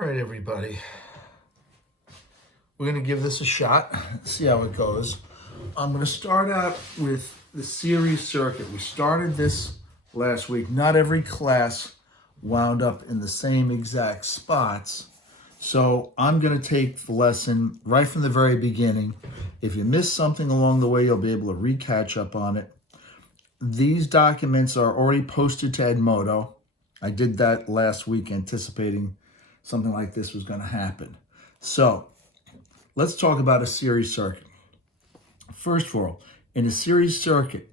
right, everybody. We're going to give this a shot, see how it goes. I'm going to start out with the series circuit. We started this last week. Not every class wound up in the same exact spots. So I'm going to take the lesson right from the very beginning. If you missed something along the way, you'll be able to re-catch up on it. These documents are already posted to Edmodo. I did that last week anticipating something like this was going to happen. So let's talk about a series circuit. First of all, in a series circuit,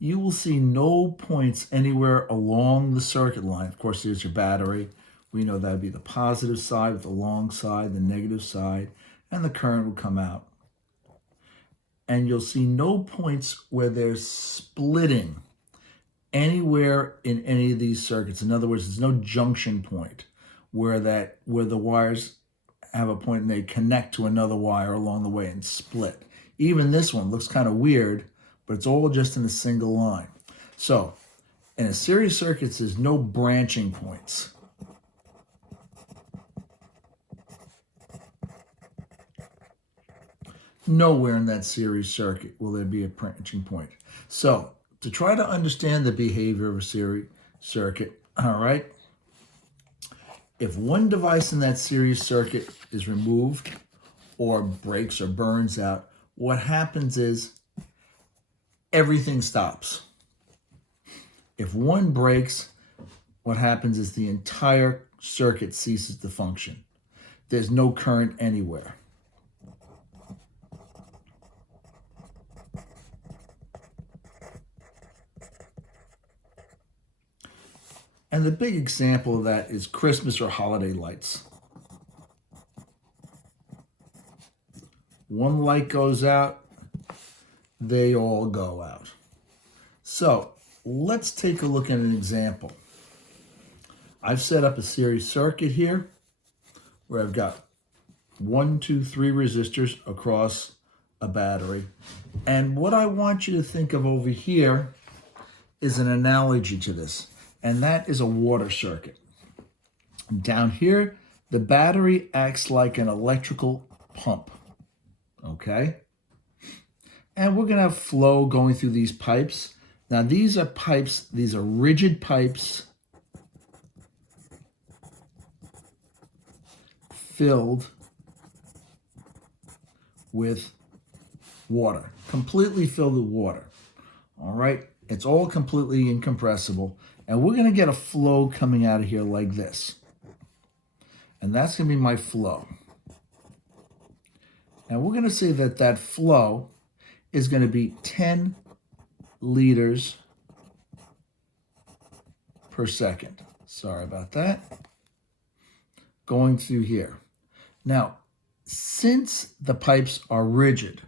you will see no points anywhere along the circuit line. Of course, there's your battery. We know that would be the positive side with the long side, the negative side, and the current will come out. And you'll see no points where they're splitting anywhere in any of these circuits. In other words, there's no junction point where the wires have a point and they connect to another wire along the way and split. Even this one looks kind of weird, but it's all just in a single line. So in a series circuit, there's no branching points. Nowhere in that series circuit will there be a branching point. So to try to understand the behavior of a series circuit, all right, if one device in that series circuit is removed or breaks or burns out, what happens is everything stops. If one breaks, what happens is the entire circuit ceases to function. There's no current anywhere. And the big example of that is Christmas or holiday lights. One light goes out, they all go out. So let's take a look at an example. I've set up a series circuit here where I've got 1, 2, 3 resistors across a battery. And what I want you to think of over here is an analogy to this. And that is a water circuit. Down here, the battery acts like an electrical pump, okay? And we're gonna have flow going through these pipes. Now these are pipes, these are rigid pipes filled with water, completely filled with water, all right? It's all completely incompressible. And we're going to get a flow coming out of here like this. And that's going to be my flow. And we're going to say that that flow is going to be 10 liters per second. Sorry about that. Going through here. Now, since the pipes are rigid,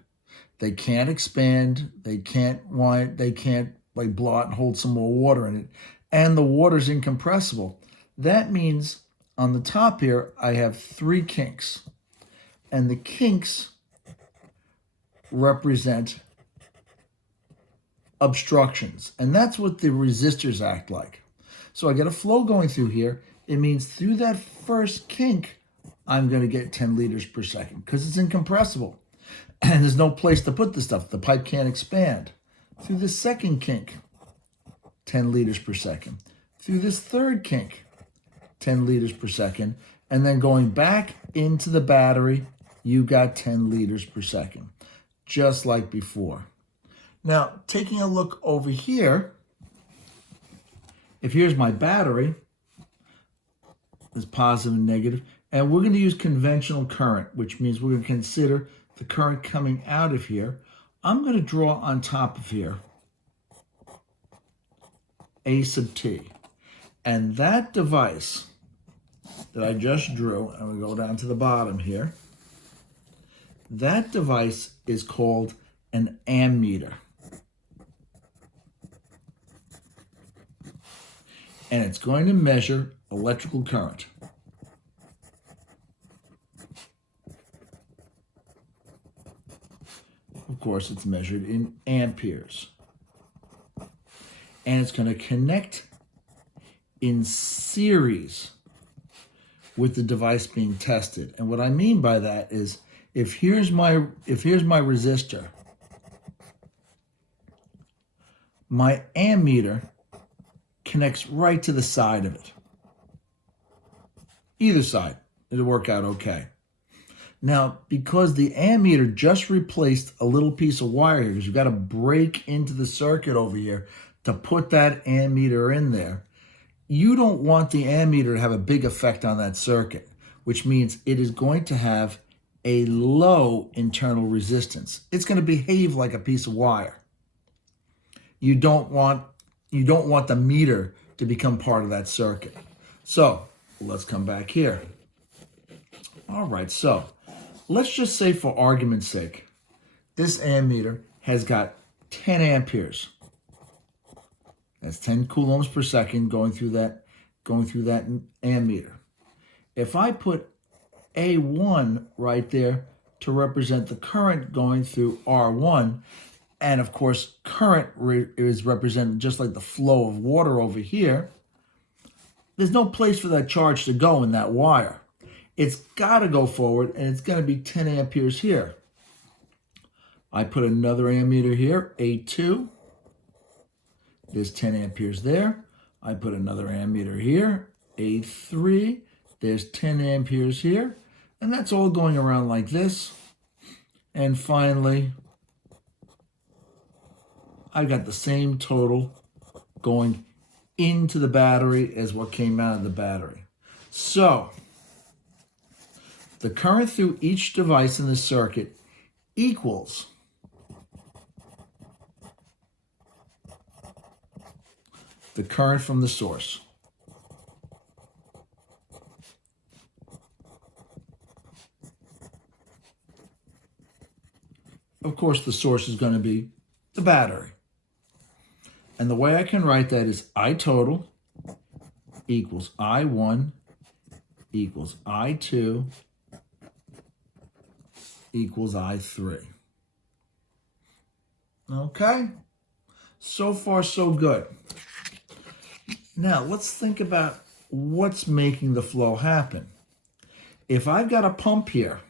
they can't expand, they can't wind, they can't like blow out and hold some more water in it. And the water's incompressible. That means on the top here, I have 3 kinks. And the kinks represent obstructions. And that's what the resistors act like. So I get a flow going through here. It means through that first kink, I'm going to get 10 liters per second because it's incompressible. And there's no place to put the stuff. The pipe can't expand. Through the second kink, 10 liters per second. Through this third kink, 10 liters per second. And then going back into the battery, you got 10 liters per second, just like before. Now, taking a look over here, if here's my battery, there's positive and negative, and we're going to use conventional current, which means we're going to consider the current coming out of here. I'm going to draw on top of here A sub t. And that device that I just drew, and we go down to the bottom here, that device is called an ammeter. And it's going to measure electrical current. Of course, it's measured in amperes. And it's going to connect in series with the device being tested. And what I mean by that is if here's my resistor, my ammeter connects right to the side of it. Either side, it'll work out okay. Now, because the ammeter just replaced a little piece of wire here, because you've got to break into the circuit over here to put that ammeter in there, you don't want the ammeter to have a big effect on that circuit, which means it is going to have a low internal resistance. It's going to behave like a piece of wire. You don't want the meter to become part of that circuit. So let's come back here. All right, so let's just say for argument's sake, this ammeter has got 10 amperes. That's 10 coulombs per second going through that ammeter. If I put A1 right there to represent the current going through R1, and of course current is represented just like the flow of water over here, there's no place for that charge to go in that wire. It's got to go forward, and it's going to be 10 amperes here. I put another ammeter here, A2. There's 10 amperes there. I put another ammeter here, A3. There's 10 amperes here. And that's all going around like this. And finally, I got the same total going into the battery as what came out of the battery. So the current through each device in the circuit equals the current from the source. Of course, the source is going to be the battery. And the way I can write that is I total equals I1 equals I2 equals I3. Okay? So far, so good. Now, let's think about what's making the flow happen. If I've got a pump here,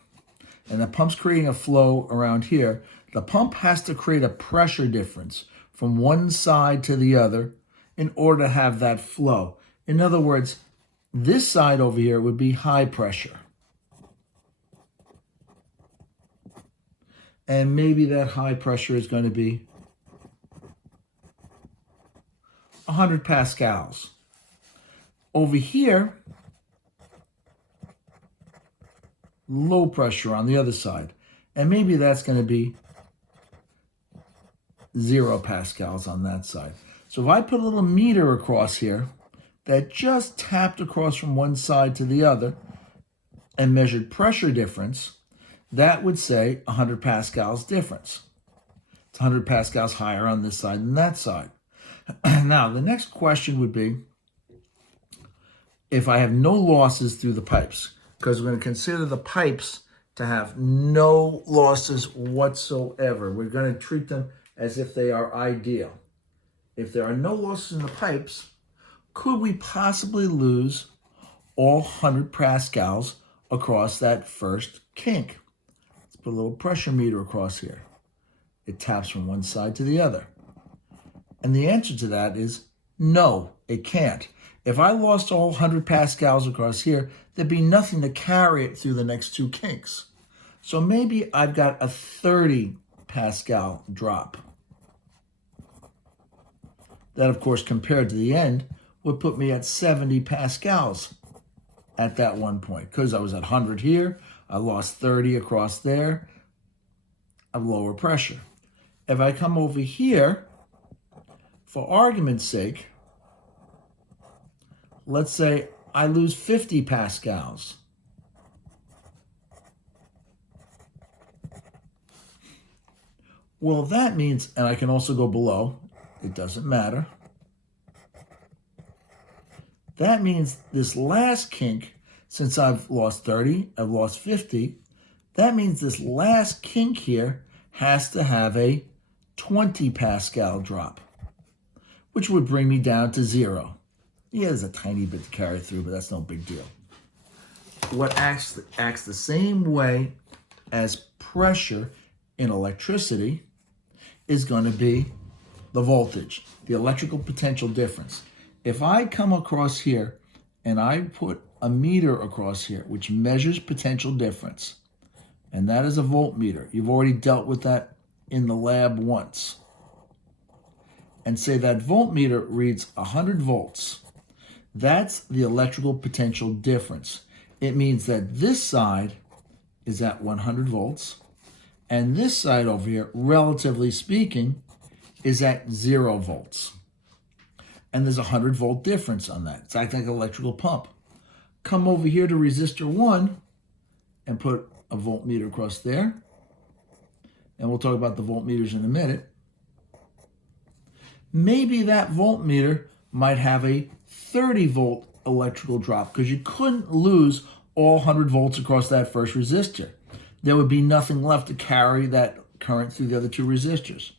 and the pump's creating a flow around here, the pump has to create a pressure difference from one side to the other in order to have that flow. In other words, this side over here would be high pressure. And maybe that high pressure is going to be 100 pascals. Over here, low pressure on the other side. And maybe that's going to be 0 pascals on that side. So if I put a little meter across here that just tapped across from one side to the other and measured pressure difference, that would say 100 pascals difference. It's 100 pascals higher on this side than that side. Now, the next question would be, if I have no losses through the pipes, because we're going to consider the pipes to have no losses whatsoever. We're going to treat them as if they are ideal. If there are no losses in the pipes, could we possibly lose all 100 pascals across that first kink? Let's put a little pressure meter across here. It taps from one side to the other. And the answer to that is no, it can't. If I lost all 100 pascals across here, there'd be nothing to carry it through the next two kinks. So maybe I've got a 30 pascal drop. That, of course, compared to the end, would put me at 70 pascals at that one point. Because I was at 100 here, I lost 30 across there, of lower pressure. If I come over here, for argument's sake, let's say I lose 50 pascals. Well, that means, and I can also go below, it doesn't matter. That means this last kink, since I've lost 30, I've lost 50, that means this last kink here has to have a 20 pascal drop, which would bring me down to 0. Yeah, there's a tiny bit to carry through, but that's no big deal. what acts the same way as pressure in electricity is going to be the voltage, the electrical potential difference. If I come across here and I put a meter across here, which measures potential difference, and that is a voltmeter. You've already dealt with that in the lab once. And say that voltmeter reads 100 volts. That's the electrical potential difference. It means that this side is at 100 volts, and this side over here, relatively speaking, is at 0 volts. And there's a 100 volt difference on that. It's acting like an electrical pump. Come over here to resistor 1 and put a voltmeter across there. And we'll talk about the voltmeters in a minute. Maybe that voltmeter might have a 30 volt electrical drop because you couldn't lose all 100 volts across that first resistor. There would be nothing left to carry that current through the other two resistors.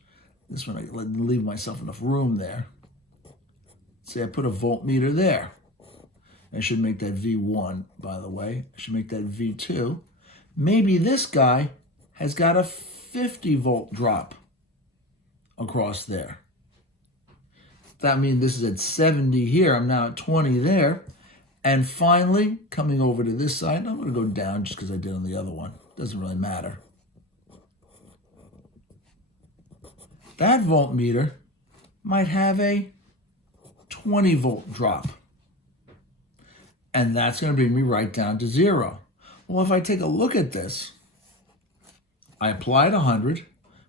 This one, I leave myself enough room there. Say I put a voltmeter there. I should make that V1, by the way. I should make that V2. Maybe this guy has got a 50 volt drop across there. That means this is at 70 here. I'm now at 20 there. And finally, coming over to this side, I'm going to go down just because I did on the other one. Doesn't really matter. That voltmeter might have a 20 volt drop. And that's going to bring me right down to 0. Well, if I take a look at this, I applied 100,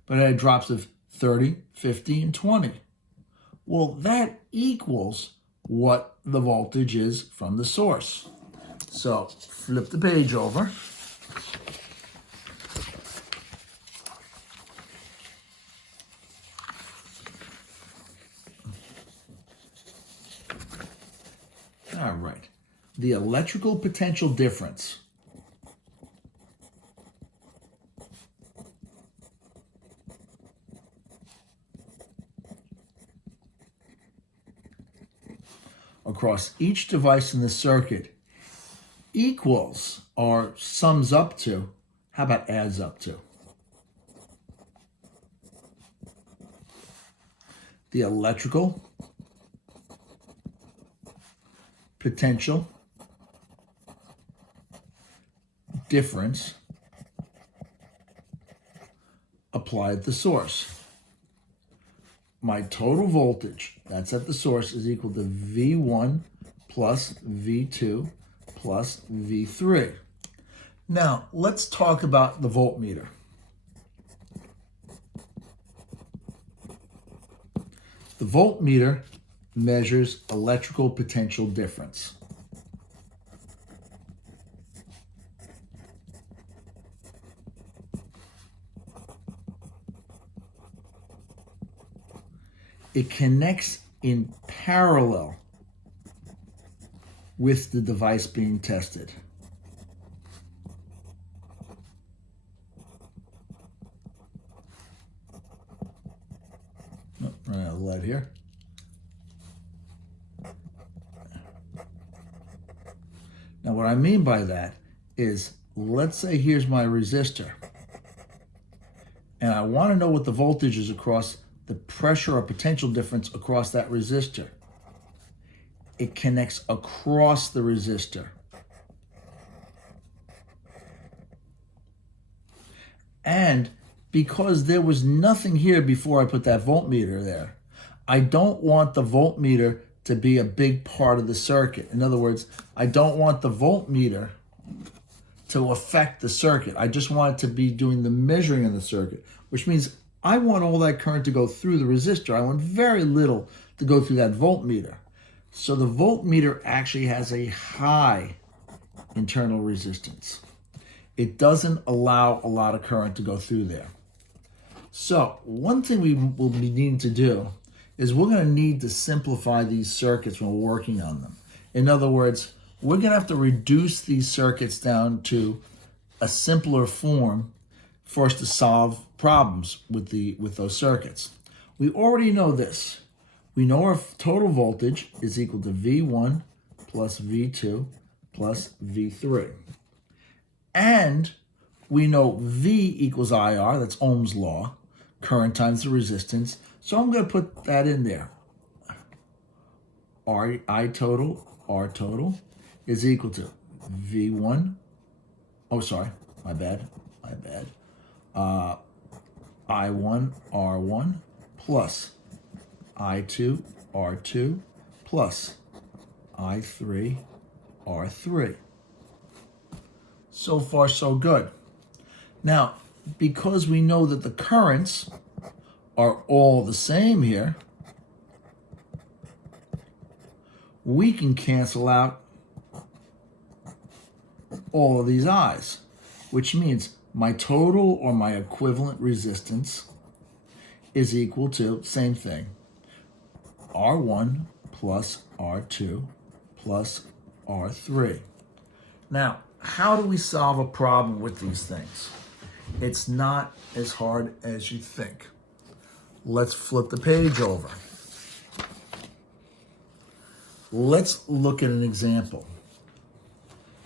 but I had drops of 30, 50, and 20. Well, that equals what the voltage is from the source. So flip the page over. All right. The electrical potential difference across each device in the circuit equals or sums up to, how about adds up to? The electrical potential difference applied at the source. My total voltage, that's at the source, is equal to V1 plus V2 plus V3. Now, let's talk about the voltmeter. The voltmeter measures electrical potential difference. It connects in parallel with the device being tested. Oh, run out of lead here. Now what I mean by that is, let's say here's my resistor, and I want to know what the voltage is across the pressure or potential difference across that resistor. It connects across the resistor. And because there was nothing here before I put that voltmeter there, I don't want the voltmeter to be a big part of the circuit. In other words, I don't want the voltmeter to affect the circuit. I just want it to be doing the measuring of the circuit, which means I want all that current to go through the resistor. I want very little to go through that voltmeter. So the voltmeter actually has a high internal resistance. It doesn't allow a lot of current to go through there. So one thing we will be needing to do is we're going to need to simplify these circuits when we're working on them. In other words, we're going to have to reduce these circuits down to a simpler form for us to solve problems with those circuits. We already know this. We know our total voltage is equal to V1 plus V2 plus V3. And we know V equals IR, that's Ohm's law, current times the resistance. So I'm going to put that in there. R total is equal to V1. Oh, sorry, my bad. I1 R1 plus I2 R2 plus I3 R3. So far, so good. Now, because we know that the currents are all the same here, we can cancel out all of these I's, which means my total or my equivalent resistance is equal to, same thing, R1 plus R2 plus R3. Now, how do we solve a problem with these things? It's not as hard as you think. Let's flip the page over. Let's look at an example.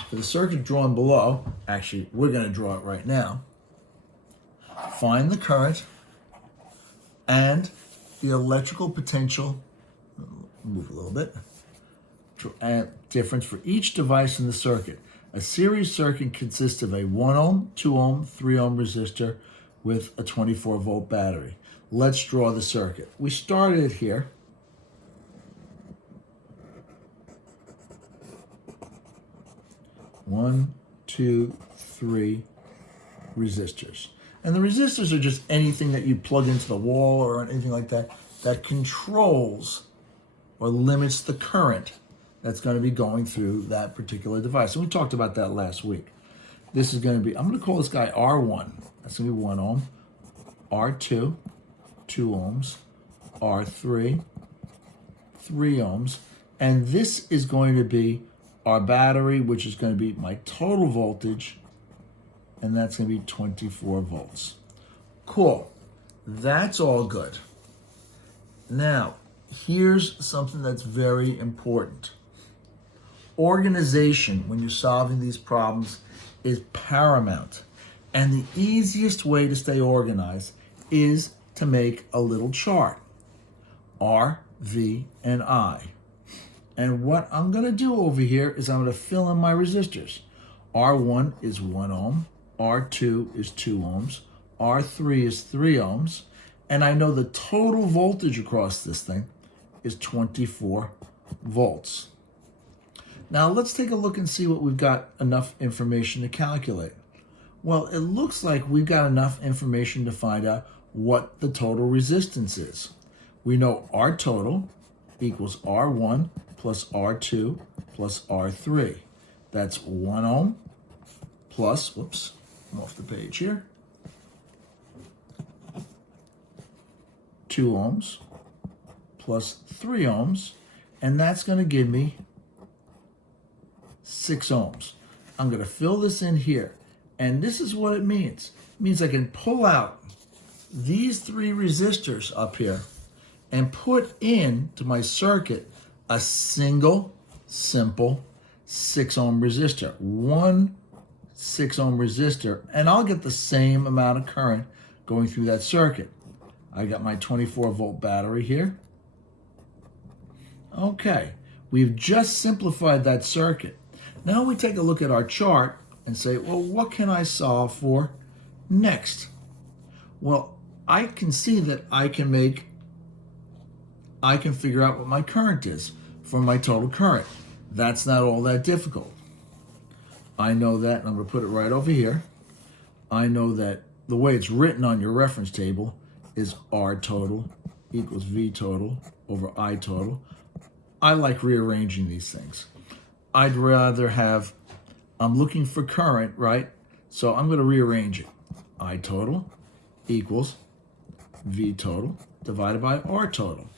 For the circuit drawn below, actually, we're going to draw it right now. Find the current and the electrical potential, move a little bit, difference for each device in the circuit. A series circuit consists of a 1 ohm, 2 ohm, 3 ohm resistor with a 24 volt battery. Let's draw the circuit. We started it here. One, two, three resistors. And the resistors are just anything that you plug into the wall or anything like that that controls or limits the current that's going to be going through that particular device. And we talked about that last week. This is going to be, I'm going to call this guy R1. That's going to be 1 ohm. R2, 2 ohms. R3, 3 ohms. And this is going to be our battery, which is going to be my total voltage, and that's going to be 24 volts. Cool. That's all good. Now, here's something that's very important. Organization, when you're solving these problems, is paramount. And the easiest way to stay organized is to make a little chart. R, V, and I. And what I'm going to do over here is I'm going to fill in my resistors. R1 is 1 ohm. R2 is 2 ohms. R3 is 3 ohms. And I know the total voltage across this thing is 24 volts. Now let's take a look and see what we've got enough information to calculate. Well, it looks like we've got enough information to find out what the total resistance is. We know R total equals R1 plus R2 plus R3. That's 1 ohm plus, whoops, I'm off the page here, 2 ohms plus 3 ohms, and that's going to give me 6 ohms. I'm going to fill this in here, and this is what it means. It means I can pull out these 3 resistors up here and put into my circuit a single, simple 6 ohm resistor. One 6 ohm resistor, and I'll get the same amount of current going through that circuit. I got my 24 volt battery here. Okay, we've just simplified that circuit. Now we take a look at our chart and say, well, what can I solve for next? Well, I can see that I can figure out what my current is from my total current. That's not all that difficult. I know that, and I'm going to put it right over here. I know that the way it's written on your reference table is R total equals V total over I total. I like rearranging these things. I'd rather have, I'm looking for current, right? So I'm going to rearrange it. I total equals V total divided by R total.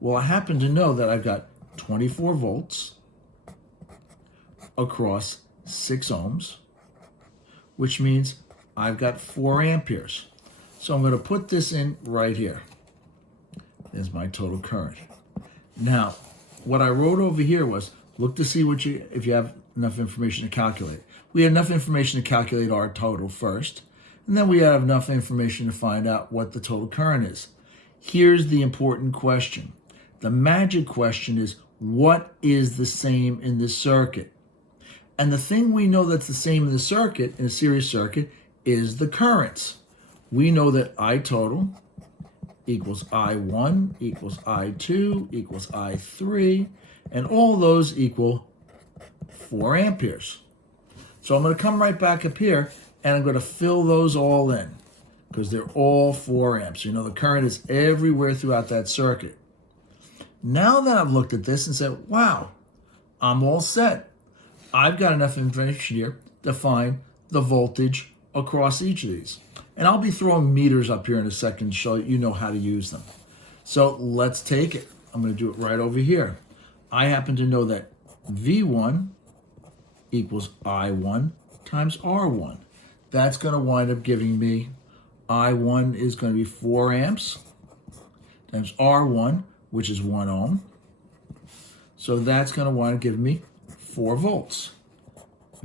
Well, I happen to know that I've got 24 volts across 6 ohms, which means I've got 4 amperes. So I'm going to put this in right here. There's my total current. Now, what I wrote over here was, look to see if you have enough information to calculate. We had enough information to calculate our total first, and then we have enough information to find out what the total current is. Here's the important question. The magic question is, what is the same in this circuit? And the thing we know that's the same in the circuit, in a series circuit, is the currents. We know that I total equals I1 equals I2 equals I3, and all those equal 4 amperes. So I'm going to come right back up here, and I'm going to fill those all in, because they're all 4 amps. You know, the current is everywhere throughout that circuit. Now that I've looked at this and said, wow, I'm all set. I've got enough information here to find the voltage across each of these. And I'll be throwing meters up here in a second to show you know how to use them. So let's take it. I'm going to do it right over here. I happen to know that V1 equals I1 times R1. That's going to wind up giving me I1 is going to be 4 amps times R1, which is 1 ohm. So that's going to wind up giving me 4 volts.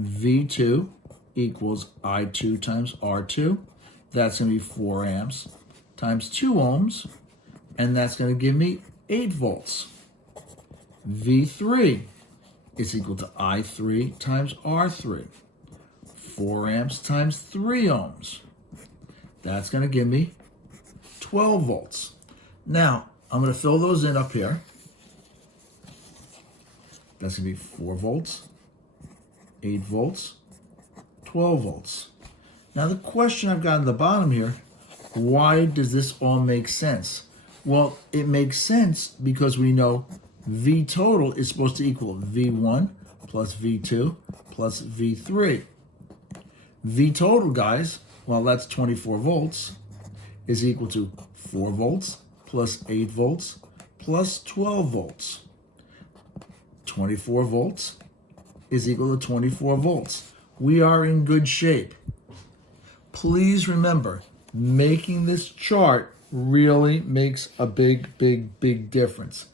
V2 equals I2 times R2. That's going to be 4 amps times 2 ohms, and that's going to give me 8 volts. V3 is equal to I3 times R3. 4 amps times 3 ohms. That's going to give me 12 volts. Now, I'm going to fill those in up here. That's going to be 4 volts, 8 volts, 12 volts. Now the question I've got in the bottom here, why does this all make sense? Well, it makes sense because we know V total is supposed to equal V1 plus V2 plus V3. V total, guys, well, that's 24 volts, is equal to 4 volts plus 8 volts plus 12 volts. 24 volts is equal to 24 volts. We are in good shape. Please remember, making this chart really makes a big, big, big difference.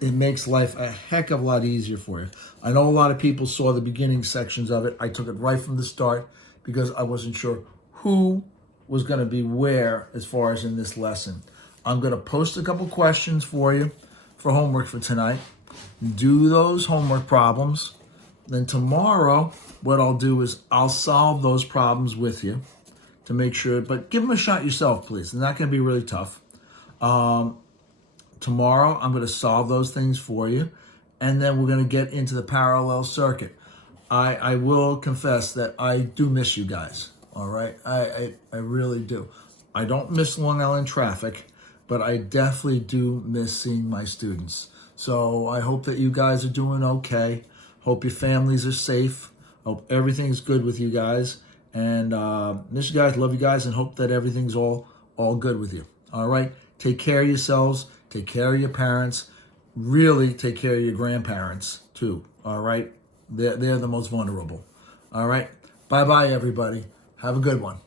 It makes life a heck of a lot easier for you. I know a lot of people saw the beginning sections of it. I took it right from the start because I wasn't sure who was going to be where as far as in this lesson. I'm going to post a couple questions for you for homework for tonight. Do those homework problems. Then tomorrow, what I'll do is I'll solve those problems with you to make sure, but give them a shot yourself, please. They're not going to be really tough. Tomorrow, I'm going to solve those things for you, and then we're going to get into the parallel circuit. I will confess that I do miss you guys, all right? I really do. I don't miss Long Island traffic, but I definitely do miss seeing my students. So I hope that you guys are doing okay. Hope your families are safe. Hope everything's good with you guys. And miss you guys, love you guys, and hope that everything's all good with you. All right? Take care of yourselves. Take care of your parents. Really take care of your grandparents, too. All right? They're the most vulnerable. All right? Bye-bye, everybody. Have a good one.